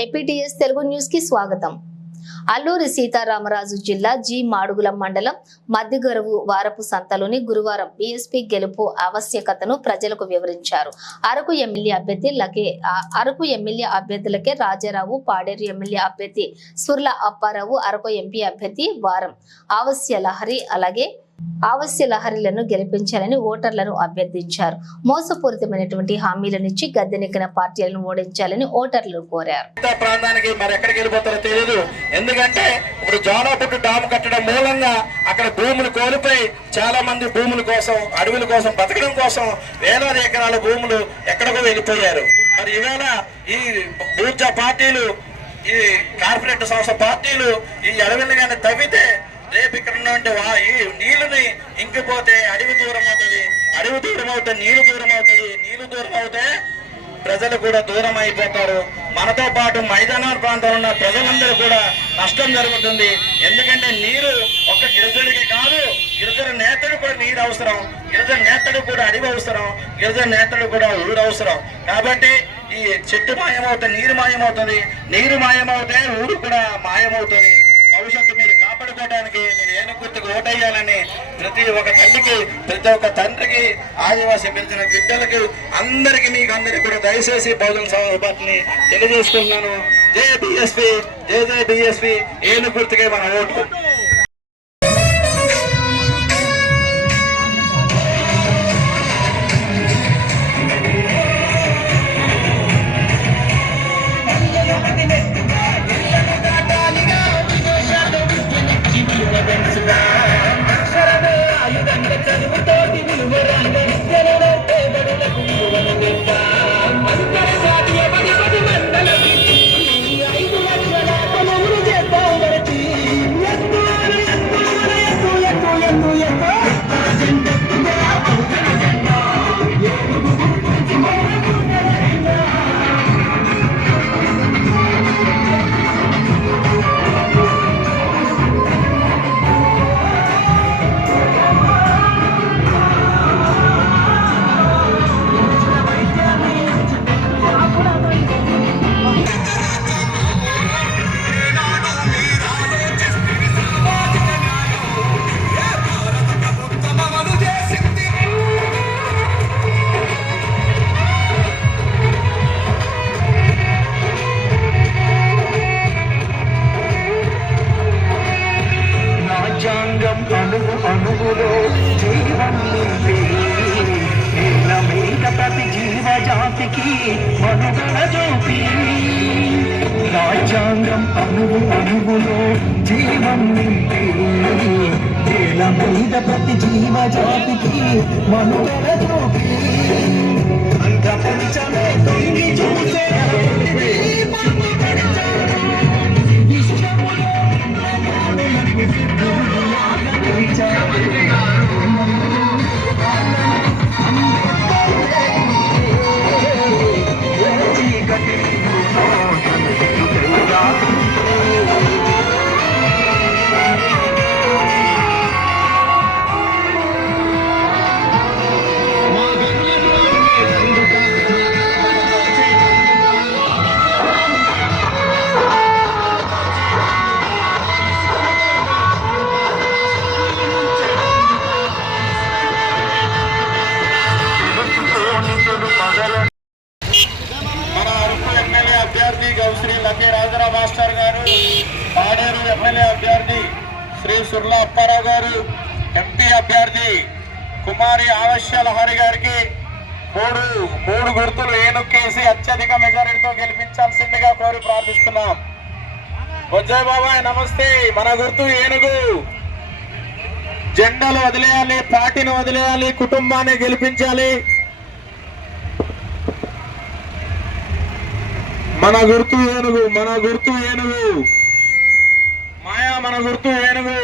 APTS Telugu news కి స్వాగతం. అల్లూరి సీతారామరాజు జిల్లా జి మాడుగుల మండలం మద్దిగరువు వారపు సంతలోని గురువారం బీఎస్పీ గెలుపు ఆవశ్యకతను ప్రజలకు వివరించారు. అరకు ఎమ్మెల్యే అభ్యర్థులకే రాజారావు, పాడేరు ఎమ్మెల్యే అభ్యర్థి సుర్ల అప్పారావు, అరకు ఎంపీ అభ్యర్థి వారం ఆవశ్య లహరిలను గెలిపించాలని ఓటర్లను అభ్యర్థించారు. మోసపూరితమైనటువంటి హామీలనిచ్చి గద్దెనెక్కిన పార్టీలను ఓడించాలని ఓటర్లు కోరారు. ప్రాంతానికి మరి ఎక్కడికి వెళ్ళిపోతారో తెలియదు. ఎందుకంటే ఇప్పుడు జోనాపుట్టు డామ్ కట్టడం మూలంగా అక్కడ భూములు కోల్పోయి చాలా మంది భూముల కోసం, అడవుల కోసం, బతకడం కోసం వేలాది ఎకరాల భూములు ఎక్కడికో వెళ్ళిపోయారు. మరి ఈవేళ ఈ బూర్జా పార్టీలు, ఈ కార్పొరేట్ సంస్థ పార్టీలు ఈ అడవులను కానీ తవ్వితే రేపు ఇక్కడ ఉన్నటువంటి ఈ నీళ్లుని ఇంకిపోతే అడవి దూరం అవుతుంది, అడవి దూరం అవుతే నీళ్లు దూరం అవుతుంది, నీళ్లు దూరం అవుతే ప్రజలు కూడా దూరం అయిపోతారు. మనతో పాటు మైదానాల ప్రాంతంలో ఉన్న ప్రజలందరూ కూడా నష్టం జరుగుతుంది. ఎందుకంటే నీరు ఒక్క గిరిజనుడికి కాదు, గిరిజన నేతలు కూడా నీరు అవసరం, గిరిజన నేతలు కూడా అడవి అవసరం, గిరిజన నేతలు కూడా ఊరు అవసరం. కాబట్టి ఈ చెట్టు మాయమవుతే నీరు మాయమవుతుంది, నీరు మాయమవుతే ఊరు కూడా మాయమవుతుంది. భవిష్యత్తు మీరు కాపాడుకోవడానికి మీరు ఏను గుర్తుకు ఓటేయాలని ప్రతి ఒక్క తల్లికి, ప్రతి ఒక్క తండ్రికి, ఆదివాసీ గిరిజన బిడ్డలకి అందరికి, మీకు అందరికి కూడా దయచేసి బహుజన సమాజ్ పార్టీని తెలియజేసుకుంటున్నాను. జై బీఎస్పీ, జై జై బీఎస్పీ, ఏను గుర్తుకే మన ఓటు. అణువులో జీవం నింపి నేల మీద ప్రతి జీవజాతికి మనుగడ చూపి రాజ్యాంగం అణువులో జీవం నింపి నేల మీద ప్రతి జీవజాతికి మనుగడ చూపి అంతరించమే తొంగి చూసే శ్రీ లకే రాజారావు మాస్టర్ గారు, పాడేరు ఎమ్మెల్యే అభ్యర్థి శ్రీ సుర్ల అప్పారావు గారు, ఎంపీ అభ్యర్థి కుమారి ఆవశ్య లహరి గారికి మూడు గుర్తులు ఏనుక్కేసి అత్యధిక మెజారిటీతో గెలిపించాల్సిందిగా కోరి ప్రార్థిస్తున్నాం. వజ్జయ్ బాబాయ్ నమస్తే. మన గుర్తు ఏనుగు. జెండాలు వదిలేయాలి, పార్టీని వదిలేయాలి, కుటుంబాన్ని గెలిపించాలి. మన గుర్తు ఏనుగు, మన గుర్తు ఏనుగు. మాయా మన గుర్తు ఏనుగు.